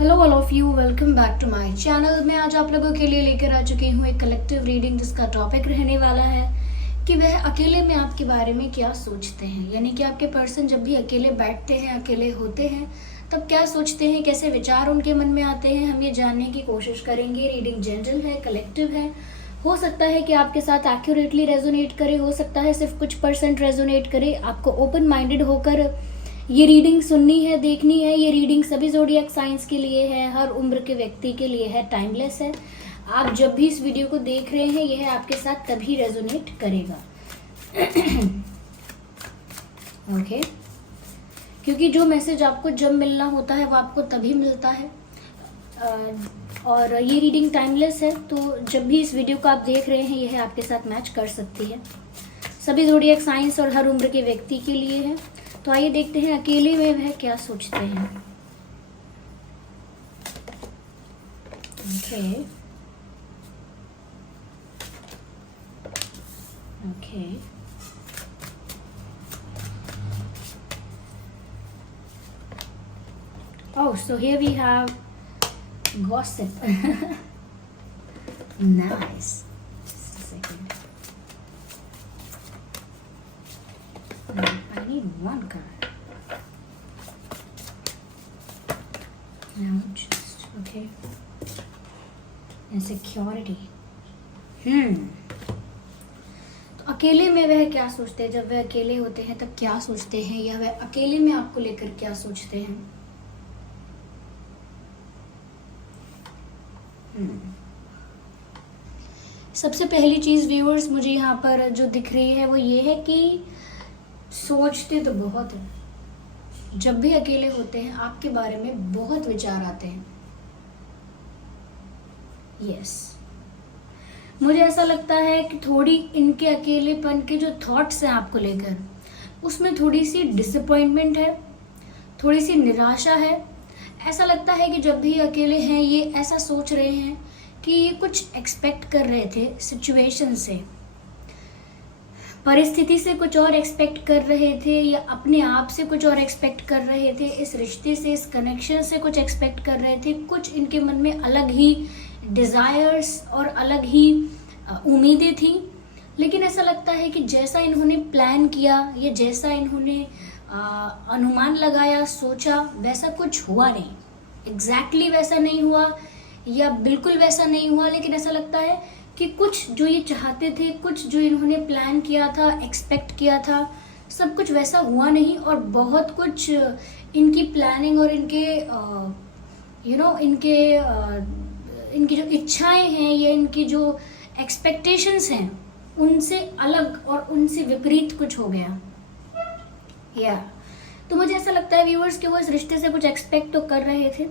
Hello all of you, welcome back to my channel. मैं आज आप लोगों के लिए लेकर आ चुकी हूँ एक कलेक्टिव रीडिंग जिसका टॉपिक रहने वाला है कि वह अकेले में आपके बारे में क्या सोचते हैं। यानी कि आपके पर्सन जब भी अकेले बैठते हैं, अकेले होते हैं, तब क्या सोचते हैं, कैसे विचार उनके मन में आते हैं, हम ये जानने की कोशिश करेंगे। रीडिंग जनरल है, कलेक्टिव है। हो सकता है कि आपके साथ एक्यूरेटली रेजोनेट करे, हो सकता है सिर्फ कुछ % रेजोनेट करे। आपको ओपन माइंडेड होकर ये रीडिंग सुननी है, देखनी है। ये रीडिंग सभी ज़ोडिएक साइंस के लिए है, हर उम्र के व्यक्ति के लिए है, टाइमलेस है। आप जब भी इस वीडियो को देख रहे हैं, यह आपके साथ तभी रेजोनेट करेगा। ओके क्योंकि जो मैसेज आपको जब मिलना होता है वो आपको तभी मिलता है। और ये रीडिंग टाइमलेस है, तो जब भी इस वीडियो को आप देख रहे हैं, यह आपके साथ मैच कर सकती है। सभी ज़ोडिएक साइंस और हर उम्र के व्यक्ति के लिए है। तो आइए देखते हैं अकेले में वह क्या सोचते हैं। Okay okay Oh, so here we have gossip. Nice. Just a second. Now, I need one card. Now, just okay. Insecurity. तो अकेले में वह क्या सोचते हैं? जब वह अकेले होते हैं तब क्या सोचते हैं, या वह अकेले में आपको लेकर क्या सोचते हैं? सबसे पहली चीज व्यूअर्स मुझे यहाँ पर जो दिख रही है वो ये है कि सोचते तो बहुत है। जब भी अकेले होते हैं आपके बारे में बहुत विचार आते हैं। यस, मुझे ऐसा लगता है कि थोड़ी इनके अकेलेपन के जो थॉट्स हैं आपको लेकर, उसमें थोड़ी सी डिसअपॉइंटमेंट है, थोड़ी सी निराशा है। ऐसा लगता है कि जब भी अकेले हैं ये ऐसा सोच रहे हैं कि ये कुछ एक्सपेक्ट कर रहे थे सिचुएशन से, परिस्थिति से कुछ और एक्सपेक्ट कर रहे थे, या अपने आप से कुछ और एक्सपेक्ट कर रहे थे, इस रिश्ते से, इस कनेक्शन से कुछ एक्सपेक्ट कर रहे थे। कुछ इनके मन में अलग ही डिज़ायर्स और अलग ही उम्मीदें थी। लेकिन ऐसा लगता है कि जैसा इन्होंने प्लान किया या जैसा इन्होंने अनुमान लगाया, सोचा, वैसा कुछ हुआ नहीं। एग्जैक्टली वैसा नहीं हुआ या बिल्कुल वैसा नहीं हुआ, लेकिन ऐसा लगता है कि कुछ जो ये चाहते थे, कुछ जो इन्होंने प्लान किया था, एक्सपेक्ट किया था, सब कुछ वैसा हुआ नहीं। और बहुत कुछ इनकी प्लानिंग और इनके इनकी जो इच्छाएं हैं या इनकी जो एक्सपेक्टेशंस हैं, उनसे अलग और उनसे विपरीत कुछ हो गया। तो मुझे ऐसा लगता है व्यूअर्स कि वो इस रिश्ते से कुछ एक्सपेक्ट तो कर रहे थे,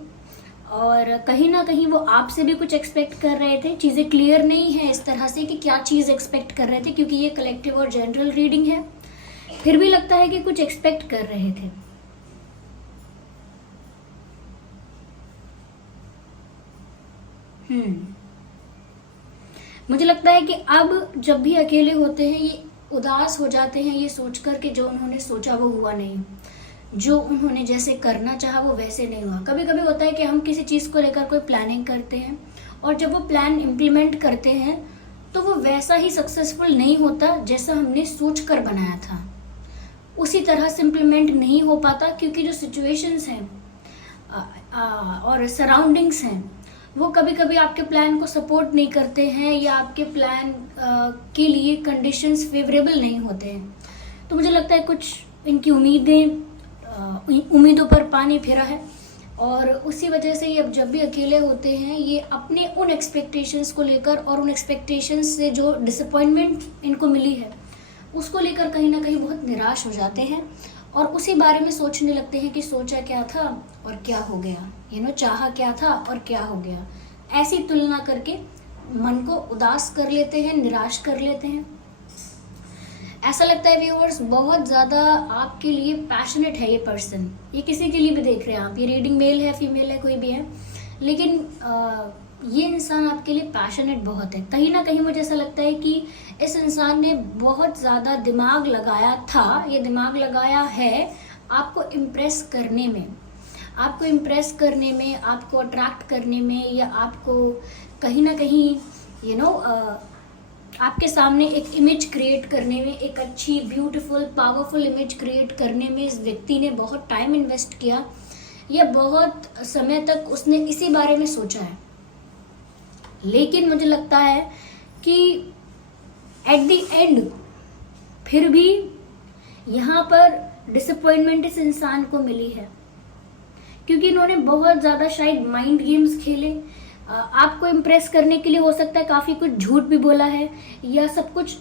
और कहीं ना कहीं वो आपसे भी कुछ एक्सपेक्ट कर रहे थे। चीज़ें क्लियर नहीं है इस तरह से कि क्या चीज़ एक्सपेक्ट कर रहे थे, क्योंकि ये कलेक्टिव और जनरल रीडिंग है। फिर भी लगता है कि कुछ एक्सपेक्ट कर रहे थे। मुझे लगता है कि अब जब भी अकेले होते हैं ये उदास हो जाते हैं, ये सोचकर कि जो उन्होंने सोचा वो हुआ नहीं, जो उन्होंने जैसे करना चाहा वो वैसे नहीं हुआ। कभी कभी होता है कि हम किसी चीज़ को लेकर कोई प्लानिंग करते हैं, और जब वो प्लान इम्प्लीमेंट करते हैं तो वो वैसा ही सक्सेसफुल नहीं होता जैसा हमने सोच कर बनाया था। उसी तरह से इम्प्लीमेंट नहीं हो पाता, क्योंकि जो सिचुएशंस हैं और सराउंडिंग्स हैं वो कभी कभी आपके प्लान को सपोर्ट नहीं करते हैं, या आपके प्लान के लिए कंडीशंस फेवरेबल नहीं होते हैं। तो मुझे लगता है कुछ इनकी उम्मीदों पर पानी फिरा है, और उसी वजह से ये अब जब भी अकेले होते हैं ये अपने उन एक्सपेक्टेशंस को लेकर और उन एक्सपेक्टेशंस से जो डिसअपॉइंटमेंट इनको मिली है उसको लेकर कहीं ना कहीं बहुत निराश हो जाते हैं, और उसी बारे में सोचने लगते हैं कि सोचा क्या था और क्या हो गया, चाहा क्या था और क्या हो गया। ऐसी तुलना करके मन को उदास कर लेते हैं, निराश कर लेते हैं। ऐसा लगता है व्यूअर्स बहुत ज़्यादा आपके लिए पैशनेट है ये पर्सन। ये किसी के लिए भी देख रहे हैं आप, ये रीडिंग मेल है, फीमेल है, कोई भी है, लेकिन ये इंसान आपके लिए पैशनेट बहुत है। कहीं ना कहीं मुझे ऐसा लगता है कि इस इंसान ने बहुत ज़्यादा दिमाग लगाया था, ये दिमाग लगाया है आपको इम्प्रेस करने में, आपको इम्प्रेस करने में, आपको अट्रैक्ट करने में, या आपको कहीं ना कहीं आपके सामने एक इमेज क्रिएट करने में, एक अच्छी ब्यूटीफुल पावरफुल इमेज क्रिएट करने में इस व्यक्ति ने बहुत टाइम इन्वेस्ट किया, या बहुत समय तक उसने इसी बारे में सोचा है। लेकिन मुझे लगता है कि एट द एंड फिर भी यहाँ पर डिसअपॉइंटमेंट इस इंसान को मिली है, क्योंकि इन्होंने बहुत ज़्यादा शायद माइंड गेम्स खेले, आपको इम्प्रेस करने के लिए हो सकता है काफ़ी कुछ झूठ भी बोला है, या सब कुछ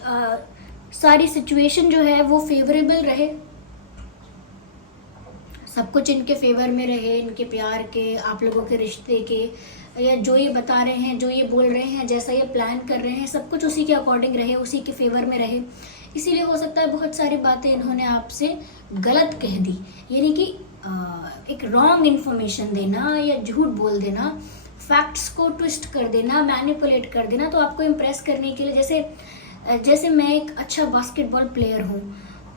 सारी सिचुएशन जो है वो फेवरेबल रहे, सब कुछ इनके फेवर में रहे, इनके प्यार के, आप लोगों के रिश्ते के, या जो ये बता रहे हैं, जो ये बोल रहे हैं, जैसा ये प्लान कर रहे हैं, सब कुछ उसी के अकॉर्डिंग रहे, उसी के फेवर में रहे। इसीलिए हो सकता है बहुत सारी बातें इन्होंने आपसे गलत कह दी, यानी कि एक रॉन्ग इन्फॉर्मेशन देना या झूठ बोल देना, फैक्ट्स को ट्विस्ट कर देना, मैनिपुलेट कर देना, तो आपको इम्प्रेस करने के लिए, जैसे मैं एक अच्छा बास्केटबॉल प्लेयर हूँ,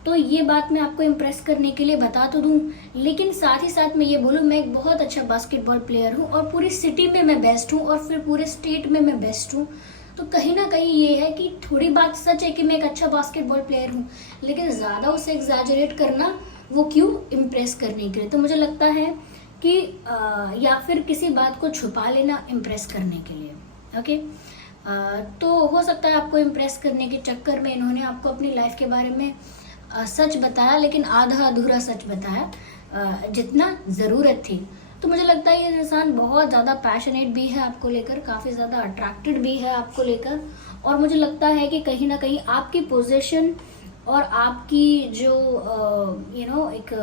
तो ये बात मैं आपको इम्प्रेस करने के लिए बता तो दूँ, लेकिन साथ ही साथ मैं ये बोलूँ मैं एक बहुत अच्छा बास्केटबॉल प्लेयर हूँ और पूरी सिटी में मैं बेस्ट हूँ और फिर पूरे स्टेट में मैं बेस्ट हूँ। तो कहीं ना कहीं ये है कि थोड़ी बात सच है कि मैं एक अच्छा बास्केटबॉल प्लेयर हूँ, लेकिन ज़्यादा उसे एग्जैजरेट करना, वो क्यों? इम्प्रेस करने के लिए। तो मुझे लगता है कि या फिर किसी बात को छुपा लेना इम्प्रेस करने के लिए। ओके, तो हो सकता है आपको इम्प्रेस करने के चक्कर में इन्होंने आपको अपनी लाइफ के बारे में सच बताया, लेकिन आधा अधूरा सच बताया जितना ज़रूरत थी। तो मुझे लगता है ये इंसान बहुत ज़्यादा पैशनेट भी है आपको लेकर, काफ़ी ज़्यादा अट्रैक्टेड भी है आपको लेकर, और मुझे लगता है कि कहीं ना कहीं आपकी पोजीशन और आपकी जो एक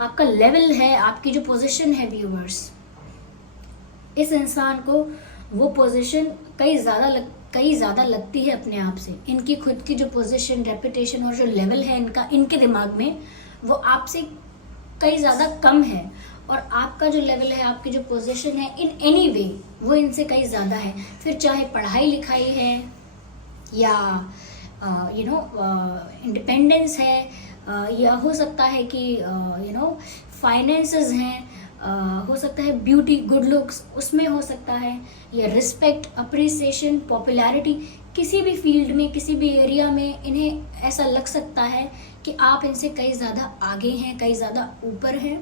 आपका लेवल है, आपकी जो पोजीशन है व्यूअर्स, इस इंसान को वो पोजीशन कई ज़्यादा लगती है अपने आप से। इनकी खुद की जो पोजीशन, रेपुटेशन और जो लेवल है इनका, इनके दिमाग में, वो आपसे कई ज़्यादा कम है, और आपका जो लेवल है, आपकी जो पोजीशन है इन एनी वे, वो इनसे कई ज़्यादा है। फिर चाहे पढ़ाई लिखाई है या इंडिपेंडेंस है, या हो सकता है कि फाइनेंसेस हैं, हो सकता है ब्यूटी, गुड लुक्स, उसमें हो सकता है, या रिस्पेक्ट, अप्रिसिएशन, पॉपुलैरिटी, किसी भी फील्ड में, किसी भी एरिया में इन्हें ऐसा लग सकता है कि आप इनसे कई ज़्यादा आगे हैं, कई ज़्यादा ऊपर हैं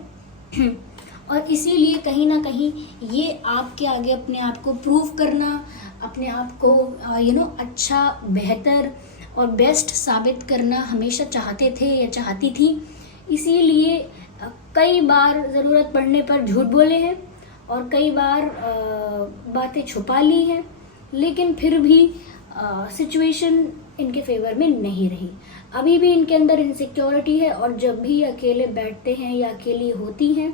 और इसीलिए कहीं ना कहीं ये आपके आगे अपने आप को प्रूव करना, अपने आप को अच्छा, बेहतर और बेस्ट साबित करना हमेशा चाहते थे या चाहती थी। इसीलिए कई बार ज़रूरत पड़ने पर झूठ बोले हैं और कई बार बातें छुपा ली हैं, लेकिन फिर भी सिचुएशन इनके फेवर में नहीं रही। अभी भी इनके अंदर इनसिक्योरिटी है, और जब भी अकेले बैठते हैं या अकेली होती हैं,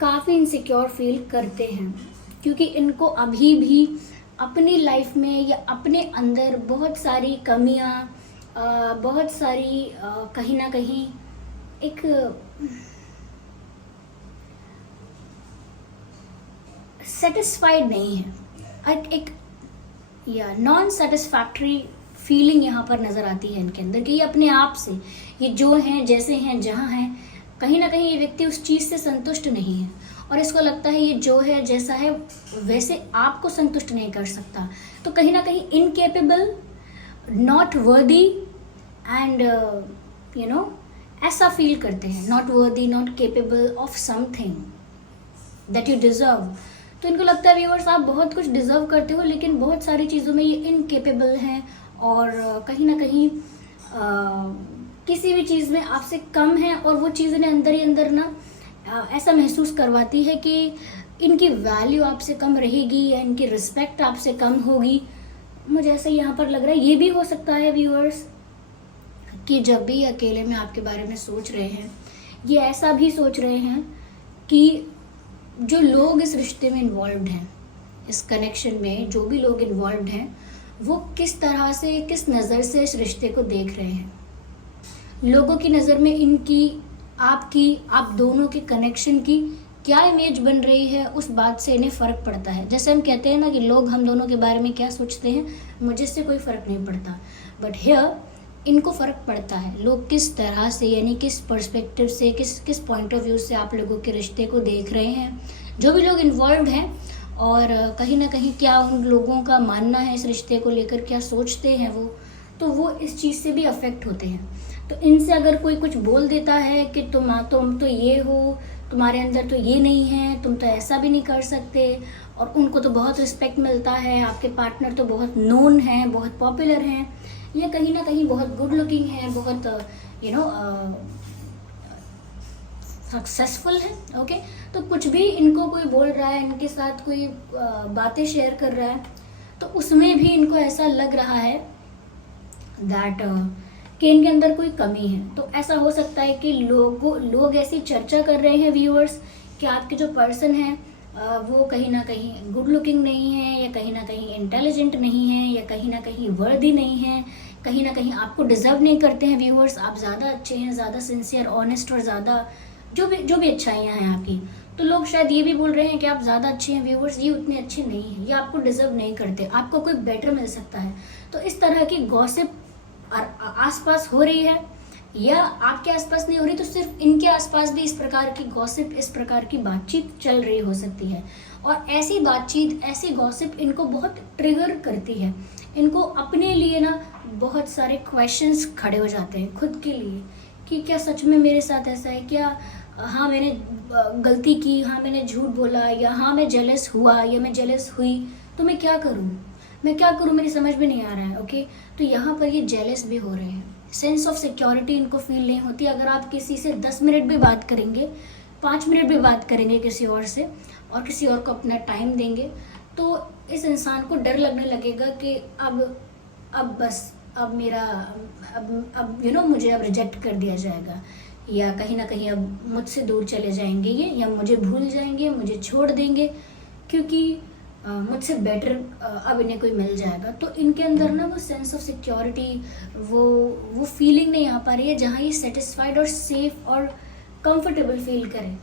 काफ़ी इनसिक्योर फील करते हैं, क्योंकि इनको अभी भी अपनी लाइफ में या अपने अंदर बहुत सारी कमियां, बहुत सारी कहीं ना कहीं एक सेटिस्फाइड नहीं है, एक या नॉन सेटिस्फैक्ट्री फीलिंग यहाँ पर नज़र आती है इनके अंदर कि ये अपने आप से, ये जो हैं, जैसे हैं, जहाँ हैं, कहीं ना कहीं ये व्यक्ति उस चीज़ से संतुष्ट नहीं है, और इसको लगता है ये जो है, जैसा है, वैसे आपको संतुष्ट नहीं कर सकता। तो कहीं ना कहीं इनकेपेबल, नॉट वर्दी एंड ऐसा फील करते हैं, not worthy, not capable of something that you deserve. तो इनको लगता है व्यूअर्स, आप बहुत कुछ डिज़र्व करते हो, लेकिन बहुत सारी चीज़ों में ये इनकेपेबल हैं, और कहीं ना कहीं किसी भी चीज़ में आपसे कम है, और वो चीज़ इन्हें अंदर ही अंदर ना ऐसा महसूस करवाती है कि इनकी वैल्यू आपसे कम रहेगी या इनकी रिस्पेक्ट आपसे कम होगी। मुझे ऐसा यहाँ पर लग रहा है। ये भी हो सकता है व्यूअर्स कि जब भी अकेले में आपके बारे में सोच रहे हैं, ये ऐसा भी सोच रहे हैं कि जो लोग इस रिश्ते में इन्वॉल्व हैं, इस कनेक्शन में जो भी लोग इन्वॉल्व हैं, वो किस तरह से, किस नज़र से इस रिश्ते को देख रहे हैं। लोगों की नज़र में इनकी, आपकी, आप दोनों के कनेक्शन की क्या इमेज बन रही है, उस बात से इन्हें फ़र्क पड़ता है। जैसे हम कहते हैं ना कि लोग हम दोनों के बारे में क्या सोचते हैं, मुझे इससे कोई फ़र्क नहीं पड़ता, बट हियर इनको फ़र्क पड़ता है लोग किस तरह से, यानी किस पर्सपेक्टिव से, किस किस पॉइंट ऑफ व्यू से आप लोगों के रिश्ते को देख रहे हैं। जो भी लोग इन्वॉल्व हैं और कहीं ना कहीं क्या उन लोगों का मानना है इस रिश्ते को लेकर, क्या सोचते हैं वो, तो वो इस चीज़ से भी अफेक्ट होते हैं। तो इनसे अगर कोई कुछ बोल देता है कि तुम तो ये हो, तुम्हारे अंदर तो ये नहीं है, तुम तो ऐसा भी नहीं कर सकते, और उनको तो बहुत रिस्पेक्ट मिलता है, आपके पार्टनर तो बहुत नोन हैं, बहुत पॉपुलर हैं, या कहीं ना कहीं बहुत गुड लुकिंग है, बहुत सक्सेसफुल है, ओके। तो कुछ भी इनको कोई बोल रहा है, इनके साथ कोई बातें शेयर कर रहा है, तो उसमें भी इनको ऐसा लग रहा है दैट कि इनके अंदर कोई कमी है। तो ऐसा हो सकता है कि लोग ऐसी चर्चा कर रहे हैं व्यूअर्स कि आपके जो पर्सन है वो कहीं ना कहीं गुड लुकिंग नहीं है, या कहीं ना कहीं इंटेलिजेंट नहीं है, या कहीं ना कहीं वर्दी नहीं है, कहीं ना कहीं आपको डिजर्व नहीं करते हैं व्यूअर्स। आप ज़्यादा अच्छे हैं, ज़्यादा सिंसियर, ऑनेस्ट और ज़्यादा जो भी अच्छाइयाँ हैं आपकी, तो लोग शायद ये भी बोल रहे हैं कि आप ज़्यादा अच्छे हैं व्यूअर्स, ये उतने अच्छे नहीं हैं, ये आपको डिजर्व नहीं करते, आपको कोई बेटर मिल सकता है। तो इस तरह की गॉसिप आसपास हो रही है, या आपके आसपास नहीं हो रही तो सिर्फ इनके आसपास भी इस प्रकार की गॉसिप, इस प्रकार की बातचीत चल रही हो सकती है। और ऐसी बातचीत, ऐसी गॉसिप इनको बहुत ट्रिगर करती है। इनको अपने लिए ना बहुत सारे क्वेश्चंस खड़े हो जाते हैं खुद के लिए कि क्या सच में मेरे साथ ऐसा है, क्या हाँ मैंने गलती की, हाँ मैंने झूठ बोला, या हाँ मैं जेलस हुआ या मैं जेलस हुई, तो मैं क्या करूँ, मेरी समझ में नहीं आ रहा है, ओके। तो यहाँ पर ये जेलस भी हो रहे हैं, सेंस ऑफ सिक्योरिटी इनको फील नहीं होती। अगर आप किसी से 10 मिनट भी बात करेंगे, 5 मिनट भी बात करेंगे किसी और से, और किसी और को अपना टाइम देंगे, तो इस इंसान को डर लगने लगेगा कि अब बस अब मेरा अब मुझे अब रिजेक्ट कर दिया जाएगा, या कहीं ना कहीं अब मुझसे दूर चले जाएंगे ये, या मुझे भूल जाएंगे, मुझे छोड़ देंगे, क्योंकि मुझसे बेटर अब इन्हें कोई मिल जाएगा। तो इनके अंदर ना वो सेंस ऑफ सिक्योरिटी, वो फीलिंग नहीं आ पा रही है जहाँ ये सेटिस्फाइड और सेफ और कंफर्टेबल फील करें।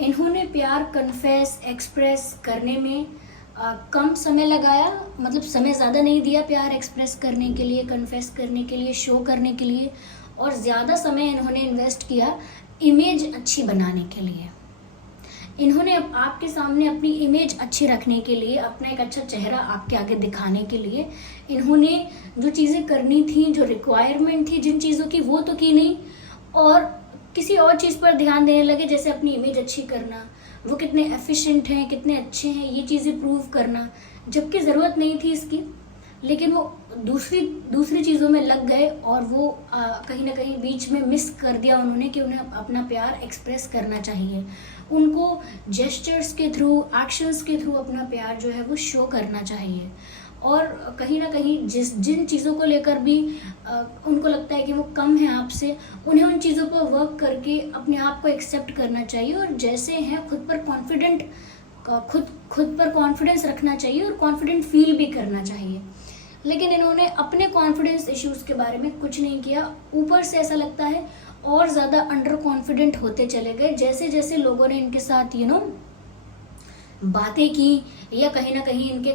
इन्होंने प्यार कन्फेस, एक्सप्रेस करने में कम समय लगाया, मतलब समय ज़्यादा नहीं दिया प्यार एक्सप्रेस करने के लिए, कन्फेस करने के लिए, शो करने के लिए, और ज़्यादा समय इन्होंने इन्वेस्ट किया इमेज अच्छी बनाने के लिए। इन्होंने आपके सामने अपनी इमेज अच्छी रखने के लिए, अपना एक अच्छा चेहरा आपके आगे दिखाने के लिए, इन्होंने जो चीज़ें करनी थी, जो रिक्वायरमेंट थी जिन चीज़ों की, वो तो की नहीं, और किसी और चीज़ पर ध्यान देने लगे, जैसे अपनी इमेज अच्छी करना, वो कितने एफिशिएंट हैं, कितने अच्छे हैं, ये चीज़ें प्रूव करना, जबकि ज़रूरत नहीं थी इसकी। लेकिन वो दूसरी चीज़ों में लग गए, और वो कहीं ना कहीं बीच में मिस कर दिया उन्होंने कि उन्हें अपना प्यार एक्सप्रेस करना चाहिए। उनको जेस्चर्स के थ्रू, एक्शंस के थ्रू अपना प्यार जो है वो शो करना चाहिए। और कहीं ना कहीं जिन चीज़ों को लेकर भी उनको लगता है कि वो कम है आपसे, उन्हें उन चीज़ों पर वर्क करके अपने आप को एक्सेप्ट करना चाहिए, और जैसे हैं खुद पर कॉन्फिडेंस रखना चाहिए, और कॉन्फिडेंट फील भी करना चाहिए। लेकिन इन्होंने अपने कॉन्फिडेंस इश्यूज़ के बारे में कुछ नहीं किया, ऊपर से ऐसा लगता है और ज़्यादा अंडर कॉन्फिडेंट होते चले गए, जैसे जैसे लोगों ने इनके साथ बातें की, या कहीं ना कहीं इनके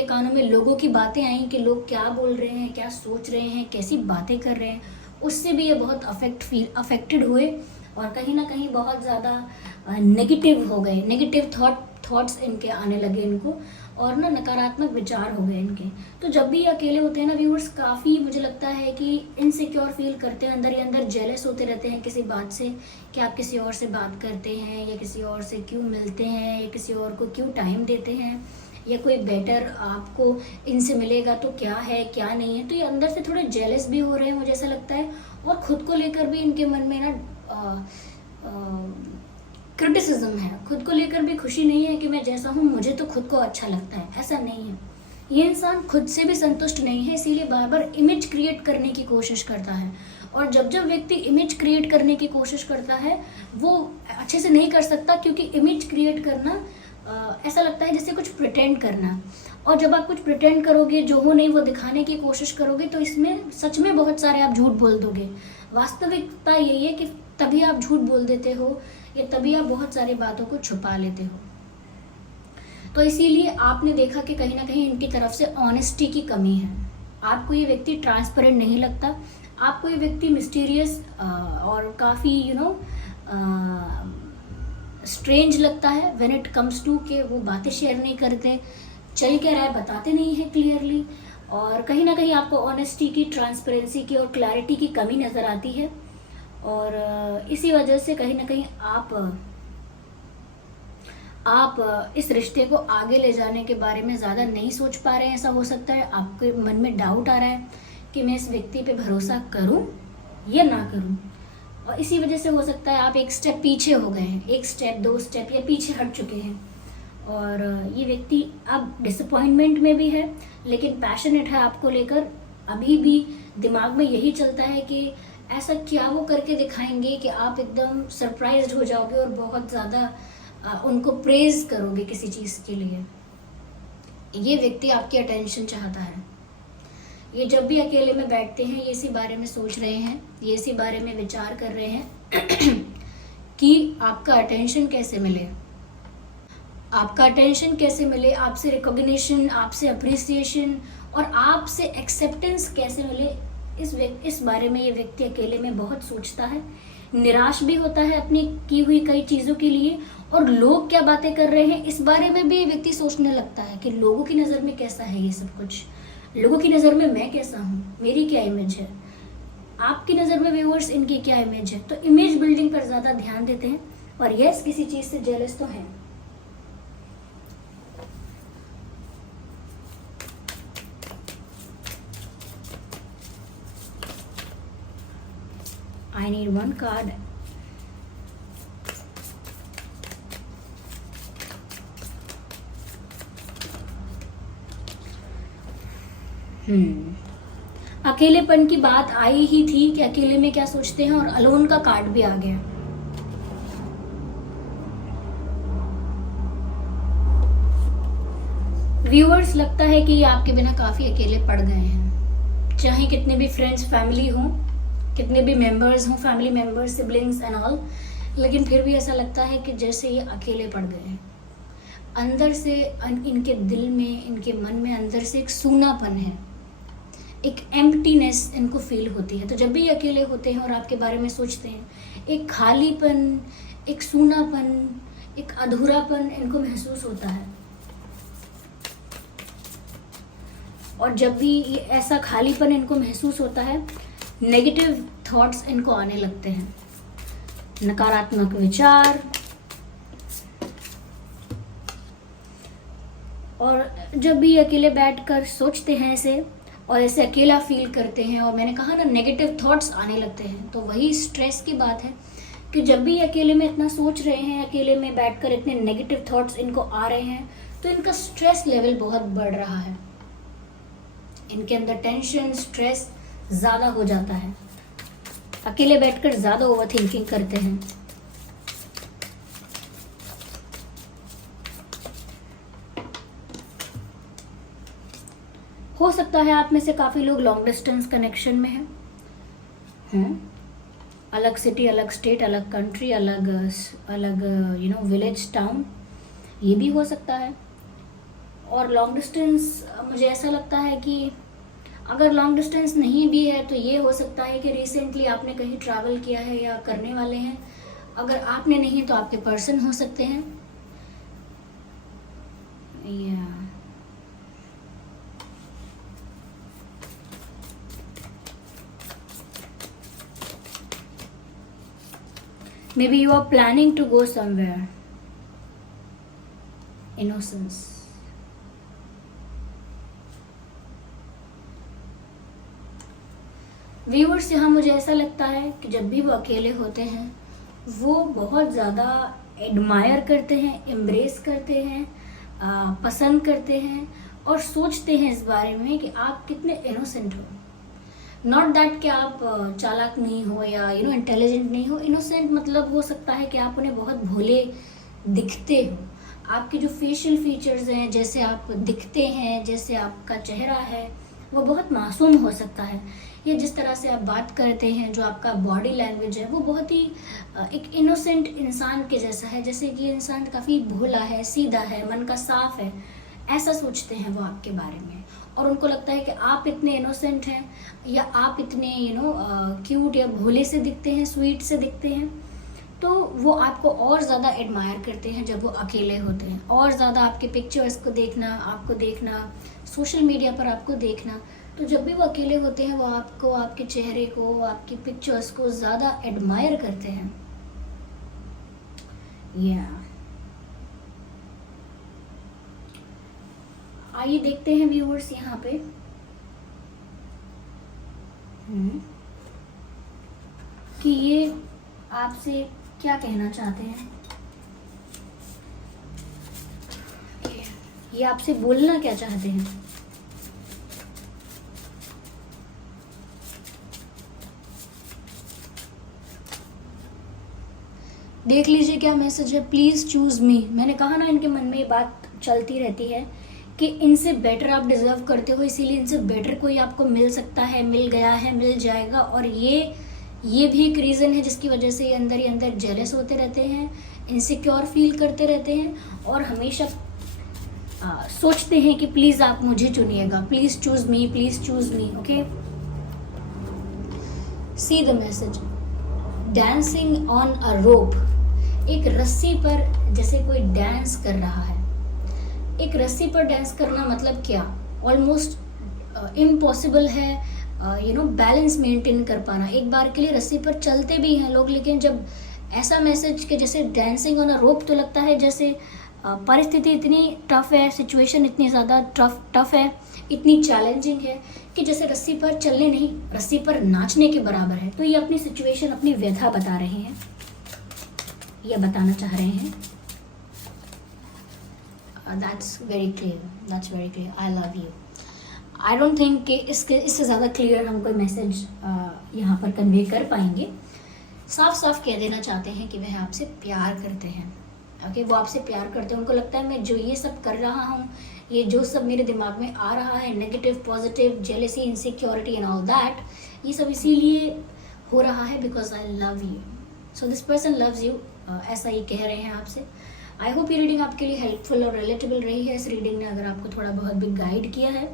कानों में लोगों की बातें आई कि लोग क्या बोल रहे हैं, क्या सोच रहे हैं, कैसी बातें कर रहे हैं, उससे भी ये बहुत अफेक्टेड हुए, और कहीं ना कहीं बहुत ज़्यादा नेगेटिव हो गए, नेगेटिव थॉट्स इनके आने लगे इनको, और ना नकारात्मक विचार हो गए इनके। तो जब भी अकेले होते हैं ना व्यूअर्स, काफ़ी मुझे लगता है कि इनसिक्योर फील करते हैं, अंदर ही अंदर जेलस होते रहते हैं किसी बात से, कि आप किसी और से बात करते हैं, या किसी और से क्यों मिलते हैं, या किसी और को क्यों टाइम देते हैं, या कोई बेटर आपको इनसे मिलेगा तो क्या है क्या नहीं है। तो ये अंदर से थोड़े जेलस भी हो रहे हैं मुझे ऐसा लगता है, और खुद को लेकर भी इनके मन में ना क्रिटिसिज्म है, खुद को लेकर भी खुशी नहीं है कि मैं जैसा हूँ मुझे तो खुद को अच्छा लगता है, ऐसा नहीं है। ये इंसान खुद से भी संतुष्ट नहीं है, इसीलिए बार बार इमेज क्रिएट करने की कोशिश करता है। और जब व्यक्ति इमेज क्रिएट करने की कोशिश करता है, वो अच्छे से नहीं कर सकता, क्योंकि इमेज क्रिएट करना ऐसा लगता है जैसे कुछ प्रिटेंड करना, और जब आप कुछ प्रिटेंड करोगे, जो हो नहीं वो दिखाने की कोशिश करोगे, तो इसमें सच में बहुत सारे आप झूठ बोल दोगे। वास्तविकता यही है कि तभी आप झूठ बोल देते हो, या तभी आप बहुत सारी बातों को छुपा लेते हो। तो इसीलिए आपने देखा कि कहीं ना कहीं इनकी तरफ से ऑनेस्टी की कमी है, आपको ये व्यक्ति ट्रांसपेरेंट नहीं लगता, आपको ये व्यक्ति मिस्टीरियस और काफ़ी स्ट्रेंज लगता है व्हेन इट कम्स टू कि वो बातें शेयर नहीं करते, चल क्या रहा है बताते नहीं है क्लियरली, और कहीं ना कहीं आपको ऑनेस्टी की, ट्रांसपेरेंसी की और क्लैरिटी की कमी नज़र आती है। और इसी वजह से कहीं ना कहीं आप इस रिश्ते को आगे ले जाने के बारे में ज़्यादा नहीं सोच पा रहे हैं। ऐसा हो सकता है आपके मन में डाउट आ रहा है कि मैं इस व्यक्ति पे भरोसा करूं या ना करूं, और इसी वजह से हो सकता है आप एक स्टेप पीछे हो गए हैं, एक स्टेप, 2 स्टेप या पीछे हट चुके हैं। और ये व्यक्ति अब डिसअपॉइंटमेंट में भी है, लेकिन पैशनेट है आपको लेकर। अभी भी दिमाग में यही चलता है कि ऐसा क्या वो करके दिखाएंगे कि आप एकदम सरप्राइज्ड हो जाओगे और बहुत ज़्यादा उनको प्रेज करोगे किसी चीज़ के लिए। ये व्यक्ति आपकी अटेंशन चाहता है। ये जब भी अकेले में बैठते हैं ये इसी बारे में सोच रहे हैं, ये इसी बारे में विचार कर रहे हैं कि आपका अटेंशन कैसे मिले, आपका अटेंशन कैसे मिले, आपसे रिकॉग्निशन, आपसे अप्रिसिएशन और आपसे एक्सेप्टेंस कैसे मिले। इस बारे में ये व्यक्ति अकेले में बहुत सोचता है, निराश भी होता है अपनी की हुई कई चीज़ों के लिए, और लोग क्या बातें कर रहे हैं इस बारे में भी ये व्यक्ति सोचने लगता है कि लोगों की नज़र में कैसा है ये सब कुछ, लोगों की नज़र में मैं कैसा हूँ, मेरी क्या इमेज है, आपकी नज़र में व्यूअर्स इनकी क्या इमेज है। तो इमेज बिल्डिंग पर ज़्यादा ध्यान देते हैं और यस किसी चीज़ से जेलस तो हैं। I need one card. अकेलेपन की बात आई ही थी कि अकेले में क्या सोचते हैं, और अलोन का कार्ड भी आ गया। व्यूअर्स लगता है कि ये आपके बिना काफी अकेले पड़ गए हैं, चाहे कितने भी फ्रेंड्स, फैमिली हों, कितने भी मेंबर्स हों, family members, siblings and all, लेकिन फिर भी ऐसा लगता है कि जैसे ये अकेले पड़ गए हैं। अंदर से इनके दिल में, इनके मन में अंदर से एक सूनापन है, एक एम्प्टीनेस इनको फील होती है। तो जब भी ये अकेले होते हैं और आपके बारे में सोचते हैं, एक खालीपन, एक सूनापन, एक अधूरापन इनको महसूस होता है। और जब भी ये ऐसा खालीपन इनको महसूस होता है, नेगेटिव थॉट्स इनको आने लगते हैं, नकारात्मक विचार। और जब भी अकेले बैठकर सोचते हैं ऐसे और ऐसे अकेला फील करते हैं, और मैंने कहा ना नेगेटिव थॉट्स आने लगते हैं, तो वही स्ट्रेस की बात है कि जब भी अकेले में इतना सोच रहे हैं, अकेले में बैठकर इतने नेगेटिव थॉट्स इनको आ रहे हैं, तो इनका स्ट्रेस लेवल बहुत बढ़ रहा है, इनके अंदर टेंशन, स्ट्रेस ज़्यादा हो जाता है, अकेले बैठकर ज़्यादा ओवर थिंकिंग करते हैं। हो सकता है आप में से काफ़ी लोग लॉन्ग डिस्टेंस कनेक्शन में हैं, अलग सिटी, अलग स्टेट, अलग कंट्री, अलग विलेज, टाउन, ये भी हो सकता है। और लॉन्ग डिस्टेंस मुझे ऐसा लगता है कि अगर लॉन्ग डिस्टेंस नहीं भी है तो ये हो सकता है कि रिसेंटली आपने कहीं ट्रैवल किया है या करने वाले हैं। अगर आपने नहीं तो आपके पर्सन हो सकते हैं। या maybe you are planning to go somewhere. Innocence. Viewers, यहाँ मुझे ऐसा लगता है कि जब भी वो अकेले होते हैं वो बहुत ज़्यादा एडमायर करते हैं, एम्ब्रेस करते हैं, पसंद करते हैं और सोचते हैं इस बारे में कि आप कितने इनोसेंट हो। नॉट दैट कि आप चालाक नहीं हो या इंटेलिजेंट नहीं हो। इनोसेंट मतलब हो सकता है कि आप उन्हें बहुत भोले दिखते हो। आपके जो फेशियल फीचर्स हैं, जैसे आप दिखते हैं, जैसे आपका चेहरा है, वो बहुत मासूम हो सकता है। या जिस तरह से आप बात करते हैं, जो आपका बॉडी लैंग्वेज है, वो बहुत ही एक इनोसेंट इंसान के जैसा है, जैसे कि इंसान काफ़ी भोला है, सीधा है, मन का साफ है, ऐसा सोचते हैं वो आपके बारे में। और उनको लगता है कि आप इतने इनोसेंट हैं या आप इतने क्यूट या भोले से दिखते हैं, स्वीट से दिखते हैं, तो वो आपको और ज़्यादा एडमायर करते हैं जब वो अकेले होते हैं। और ज़्यादा आपके पिक्चर्स को देखना, आपको देखना, सोशल मीडिया पर आपको देखना, तो जब भी वो अकेले होते हैं वो आपको, आपके चेहरे को, आपकी पिक्चर्स को ज़्यादा एडमायर करते हैं। आइए देखते हैं व्यूअर्स यहाँ पे कि ये आपसे क्या कहना चाहते हैं, ये आपसे बोलना क्या चाहते हैं। देख लीजिए क्या मैसेज है। प्लीज चूज मी। मैंने कहा ना, इनके मन में ये बात चलती रहती है कि इनसे बेटर आप डिजर्व करते हो, इसीलिए इनसे बेटर कोई आपको मिल सकता है, मिल गया है, मिल जाएगा। और ये भी एक रीज़न है जिसकी वजह से ये अंदर ही अंदर जेलस होते रहते हैं, इनसिक्योर फील करते रहते हैं और हमेशा सोचते हैं कि प्लीज़ आप मुझे चुनिएगा, please choose me, please choose me. Okay, see the message. Dancing on a rope. एक रस्सी पर जैसे कोई डांस कर रहा है। एक रस्सी पर डांस करना मतलब क्या? ऑलमोस्ट इम्पॉसिबल है बैलेंस मेंटेन कर पाना। एक बार के लिए रस्सी पर चलते भी हैं लोग, लेकिन जब ऐसा मैसेज के जैसे डांसिंग ऑन अ रोप, तो लगता है जैसे परिस्थिति इतनी टफ है, सिचुएशन इतनी ज़्यादा टफ है, इतनी चैलेंजिंग है कि जैसे रस्सी पर चलने नहीं, रस्सी पर नाचने के बराबर है। तो ये अपनी सिचुएशन, अपनी व्यथा बता रहे हैं, या बताना चाह रहे हैं। That's very clear, I love you. I don't think कि इससे ज़्यादा क्लियर हम कोई मैसेज यहाँ पर कन्वे कर पाएंगे। साफ साफ कह देना चाहते हैं कि वह आपसे प्यार करते हैं। ओके, वो आपसे प्यार करते हैं। उनको लगता है मैं जो ये सब कर रहा हूँ, ये जो सब मेरे दिमाग में आ रहा है, negative, positive, jealousy, insecurity and all that, ये सब इसीलिए हो रहा है because I love you. So this person loves you, ऐसा ही कह रहे हैं आपसे। आई होप ये रीडिंग आपके लिए हेल्पफुल और रिलेटेबल रही है। इस रीडिंग ने अगर आपको थोड़ा बहुत भी गाइड किया है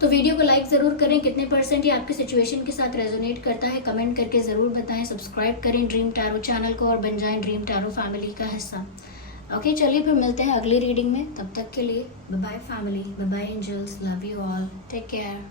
तो वीडियो को लाइक ज़रूर करें। कितने % ये आपकी सिचुएशन के साथ रेजोनेट करता है कमेंट करके ज़रूर बताएं। सब्सक्राइब करें ड्रीम टैरो चैनल को और बन जाएं ड्रीम टैरो फैमिली का हिस्सा। ओके, चलिए फिर मिलते हैं अगली रीडिंग में। तब तक के लिए bye bye family, bye bye angels, love you all, take care.